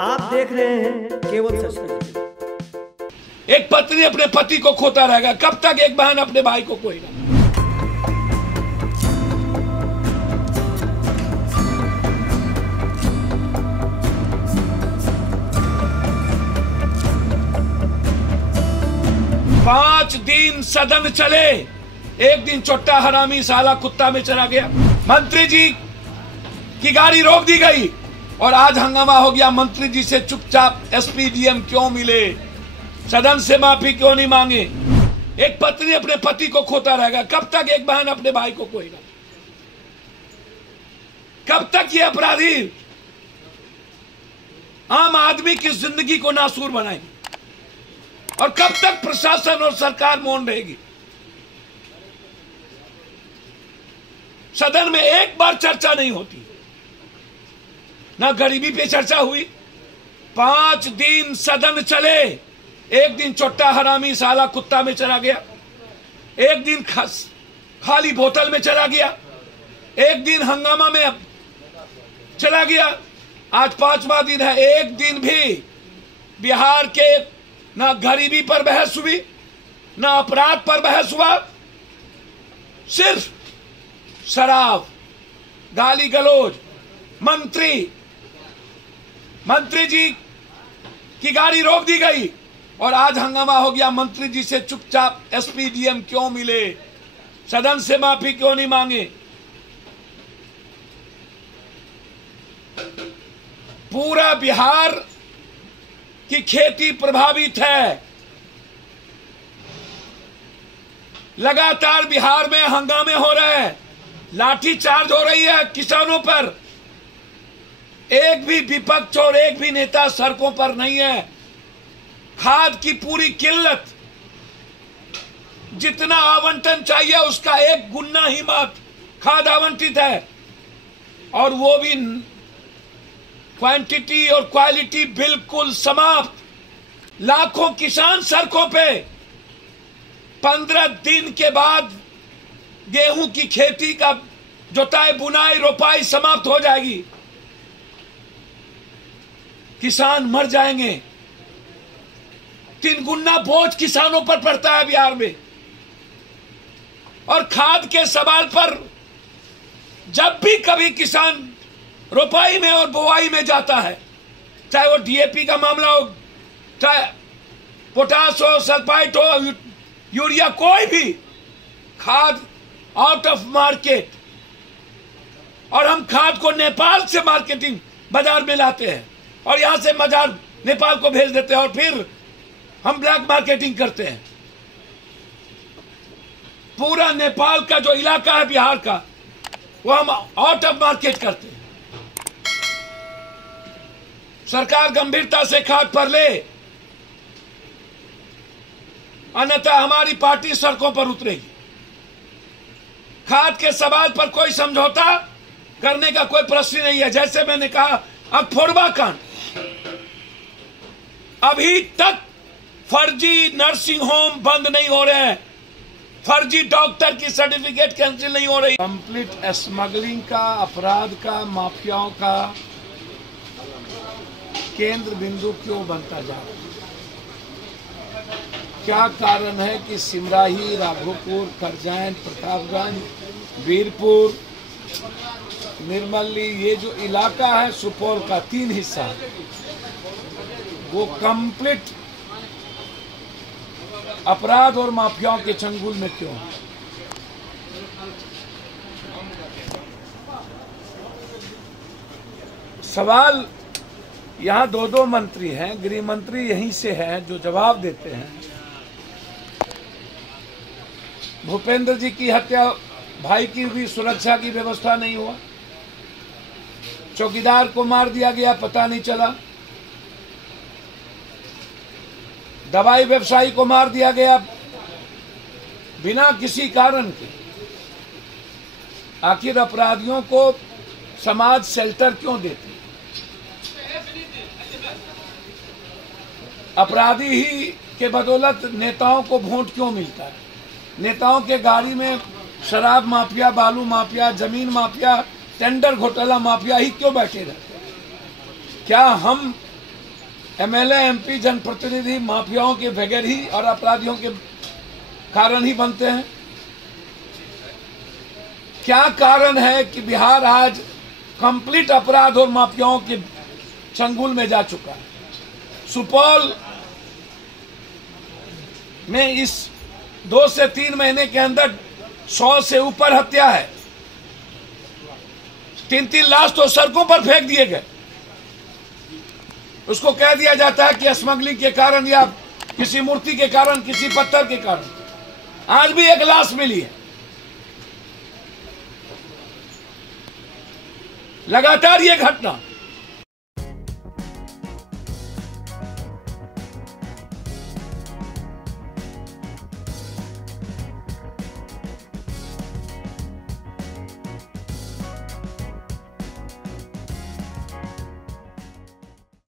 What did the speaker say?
आप देख रहे हैं केवल सच न्यूज। एक पत्नी अपने पति को खोता रहेगा, कब तक एक बहन अपने भाई को खोएगा? पांच दिन सदन चले, एक दिन चोट्टा हरामी साला कुत्ता में चला गया। मंत्री जी की गाड़ी रोक दी गई और आज हंगामा हो गया। मंत्री जी से चुपचाप एसपी डीएम क्यों मिले, सदन से माफी क्यों नहीं मांगे? एक पत्नी अपने पति को खोता रहेगा, कब तक एक बहन अपने भाई को खोएगा? कब तक ये अपराधी आम आदमी की जिंदगी को नासूर बनाएंगे? और कब तक प्रशासन और सरकार मौन रहेगी? सदन में एक बार चर्चा नहीं होती, ना गरीबी पे चर्चा हुई। 5 दिन सदन चले, एक दिन चोट्टा हरामी साला कुत्ता में चला गया, एक दिन खाली बोतल में चला गया, एक दिन हंगामा में चला गया। आज 5वां दिन है, एक दिन भी बिहार के ना गरीबी पर बहस हुई, ना अपराध पर बहस हुआ। सिर्फ शराब, गाली गलौज। मंत्री जी की गाड़ी रोक दी गई और आज हंगामा हो गया। मंत्री जी से चुपचाप एसपी डीएम क्यों मिले, सदन से माफी क्यों नहीं मांगे? पूरा बिहार की खेती प्रभावित है। लगातार बिहार में हंगामे हो रहे हैं, लाठीचार्ज हो रही है किसानों पर। एक भी विपक्ष और एक भी नेता सड़कों पर नहीं है। खाद की पूरी किल्लत, जितना आवंटन चाहिए उसका 1 गुना ही मात्र खाद आवंटित है, और वो भी क्वांटिटी और क्वालिटी बिल्कुल समाप्त। लाखों किसान सड़कों पे। 15 दिन के बाद गेहूं की खेती का जोताई, बुनाई, रोपाई समाप्त हो जाएगी। किसान मर जाएंगे। 3 गुना बोझ किसानों पर पड़ता है बिहार में। और खाद के सवाल पर जब भी कभी किसान रोपाई में और बुआई में जाता है, चाहे वो डीएपी का मामला हो, चाहे पोटास हो, सल्फाइट हो, यूरिया, कोई भी खाद आउट ऑफ मार्केट। और हम खाद को नेपाल से मार्केटिंग बाजार में लाते हैं और यहां से बाजार नेपाल को भेज देते हैं और फिर हम ब्लैक मार्केटिंग करते हैं। पूरा नेपाल का जो इलाका है बिहार का, वो हम आउट ऑफ मार्केट करते हैं। सरकार गंभीरता से खाद पर ले, अन्यथा हमारी पार्टी सड़कों पर उतरेगी। खाद के सवाल पर कोई समझौता करने का कोई प्रश्न नहीं है। जैसे मैंने कहा, अब फोरबा कांड, अभी तक फर्जी नर्सिंग होम बंद नहीं हो रहे हैं, फर्जी डॉक्टर की सर्टिफिकेट कैंसिल नहीं हो रही। कंप्लीट स्मगलिंग का, अपराध का, माफियाओं का केंद्र बिंदु क्यों बनता जा रहा है? क्या कारण है कि सिमराही, राघोपुर, करजैन, प्रतापगंज, वीरपुर, निर्मली, ये जो इलाका है सुपौल का 3 हिस्सा, वो कंप्लीट अपराध और माफियाओं के चंगुल में क्यों है? सवाल यहाँ 2 मंत्री हैं, गृह मंत्री यहीं से हैं जो जवाब देते हैं। भूपेंद्र जी की हत्या, भाई की भी सुरक्षा की व्यवस्था नहीं हुआ, चौकीदार को मार दिया गया, पता नहीं चला, दवाई व्यवसायी को मार दिया गया बिना किसी कारण के। आखिर अपराधियों को समाज शेल्टर क्यों देती? अपराधी ही के बदौलत नेताओं को वोट क्यों मिलता है? नेताओं के गाड़ी में शराब माफिया, बालू माफिया, जमीन माफिया, टेंडर घोटाला माफिया ही क्यों बैठे रहते हैं? क्या हम एमएलए, एमपी, जनप्रतिनिधि माफियाओं के बगैर ही और अपराधियों के कारण ही बनते हैं? क्या कारण है कि बिहार आज कंप्लीट अपराध और माफियाओं के चंगुल में जा चुका है? सुपौल में इस 2 से 3 महीने के अंदर 100 से ऊपर हत्या है। 3-3 लाश तो सड़कों पर फेंक दिए गए। उसको कह दिया जाता है कि स्मगलिंग के कारण या किसी मूर्ति के कारण, किसी पत्थर के कारण। आज भी एक लाश मिली है। लगातार ये घटना